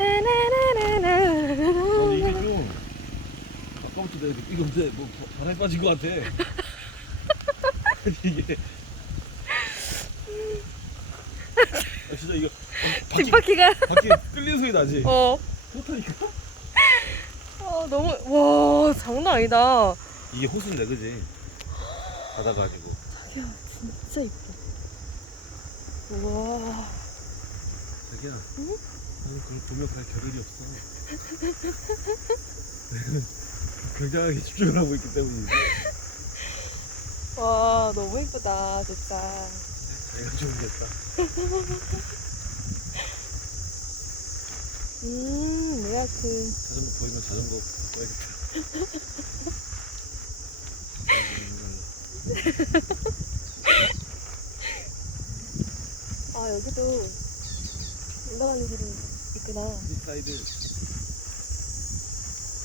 나는 이게 나나나나나. 좀 아까부터 내가 이거 근데 뭐 바- 바람에 빠진 것 같아. 아니, 이게 아, 진짜 이거 바퀴 뒷바퀴가 바퀴 끌리는 소리 나지? 어. 그렇다니까? 어 너무 와 장난 아니다. 이게 호수인데 그지? 바다 가지고 자기야 진짜 이뻐. 우와. 자기야 응? 나는 그걸 보며 갈 겨를이 없어. 굉장하게 집중을 하고 있기 때문이지 와 너무 이쁘다 진짜. 자기가 좋은겠다. 음 뭐야 그 자전거 보이면 자전거 꺼야겠다. 아 여기도 올라가는 길이 있구나. 이 사이드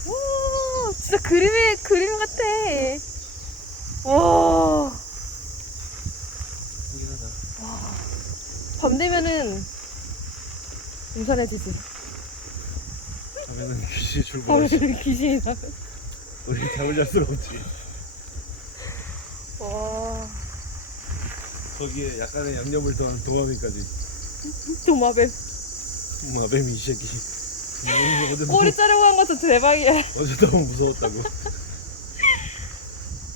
와 진짜 그림의 그림 같아. 와. 보긴 하다 밤 되면은 음산해지지. 하면은 귀신이 출몰하지 밤에는 귀신이 나. 우리 잠을 잘 수가 없지 와. 거기에 약간의 양념을 더한 도마뱀까지 도마뱀. 도마뱀이 이 새끼 너무 어제 꼬리 너무, 자르고 한 것도 대박이야. 어제 너무 무서웠다고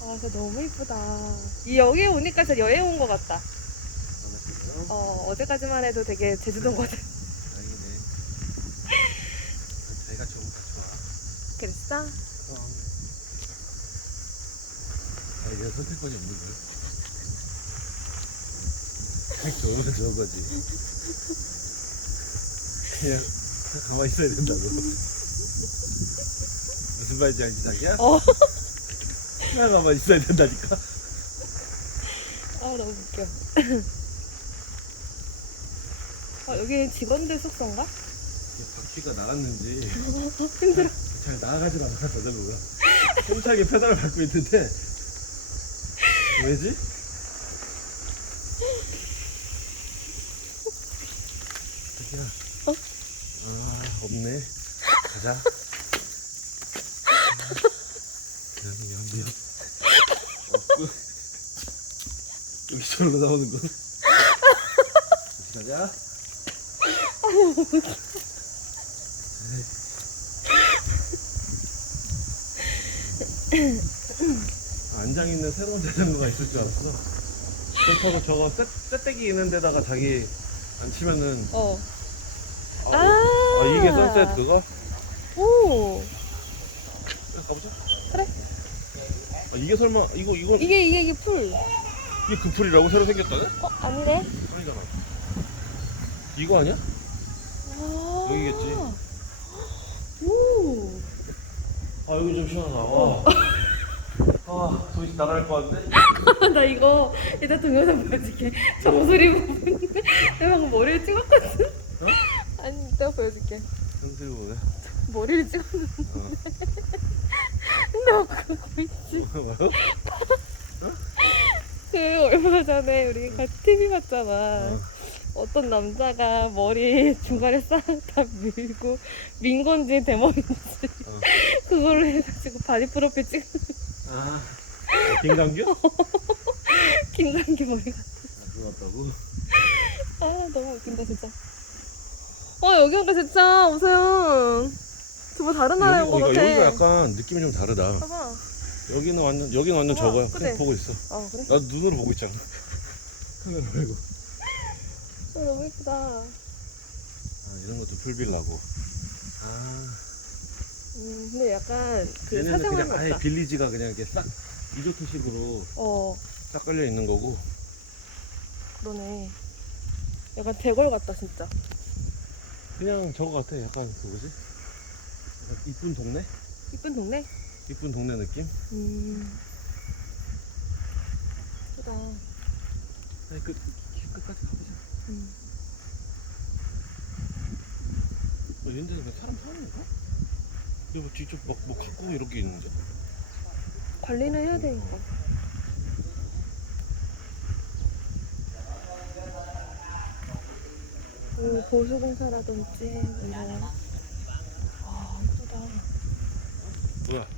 아 진짜 너무 이쁘다. 이 여기 오니까 진짜 여행 온 것 같다. 어 어제까지만 해도 되게 제주도인 것 같아. 다행이네 자기가 좋은 거 좋아 그랬어? 자기가 선택권이 없는 거야 좋으면 좋은 거지 그냥 가만히 있어야 된다고 무슨 말인지 알지 자기야? 어. 그냥 가만히 있어야 된다니까 아 너무 웃겨. 아 여기 직원들 숙소인가? 바퀴가 나갔는지 힘들어. 잘 나아가질 않아 자전거가 힘차게 페달을 밟고 있는데 왜지? 자기야 없네. 가자. 미안 미안 미안. 없고. 여기 절로 나오는 거. 가자. 안장 있는 새로운 자전거가 있을 줄 알았어. 점퍼도 저거 떼, 떼떼기 있는 데다가 자기 안 치면은 어. 아, 이게 선셋 그거? 오. 가보자. 그래. 아, 이게 설마 이거 이거 이게 이게 이게 풀. 이게 그 풀이라고 새로 생겼다네? 어 아니네. 아니잖아. 이거 아니야? 아. 여기겠지. 오. 아 여기 좀 시원하다. 와. 아 도시 날아갈 것 같네. 나 이거 이따 동영상 보여줄게. 정수리 부분. 내가 방금 머리를 찍었거든. 어? 보여줄게. 선생님 보네. 머리를 찍었는데. 어. 나 그거 있지. 뭐요? 그 얼마 전에 우리 같이 TV 봤잖아. 어. 어떤 남자가 머리 중간에 싹 다 밀고 민 건지 대머리인지 어. 그걸로 해가지고 바디 프로필 찍은 아. 김강규? 김광기 머리 같아. 아, 그거 같다고? 아 너무 웃긴다 진짜. 어 여기 오니까 진짜 오세요. 정말 다른 나라에 온것 여기, 같아. 여기가 약간 느낌이 좀 다르다. 봐봐. 여기는 완전 여기는 완전 봐봐, 저거야. 그냥 보고 있어. 아 그래? 나도 눈으로 보고 있잖아. 카메라 말고. 어, 너무 예쁘다. 아 이런 것도 풀빌라고. 아 음 근데 약간 그 얘네는 사생활 그냥 아예 같다. 빌리지가 그냥 이렇게 싹 리조트식으로 어 딱 깔려 있는 거고. 그러네. 약간 대궐 같다 진짜. 그냥 저거 같아. 약간 그 뭐지? 약간 이쁜 동네? 이쁜 동네? 이쁜 동네 느낌? 음. 예쁘다. 아니 그 길 끝까지 가보자. 음. 어, 얘네들 왜 사람 사는 건가? 여기 뭐 뒤쪽 막 뭐 갖고 이렇게 있는데? 관리는 해야 되니까. 그 보수공사라든지 이런. 아 이쁘다. 뭐야?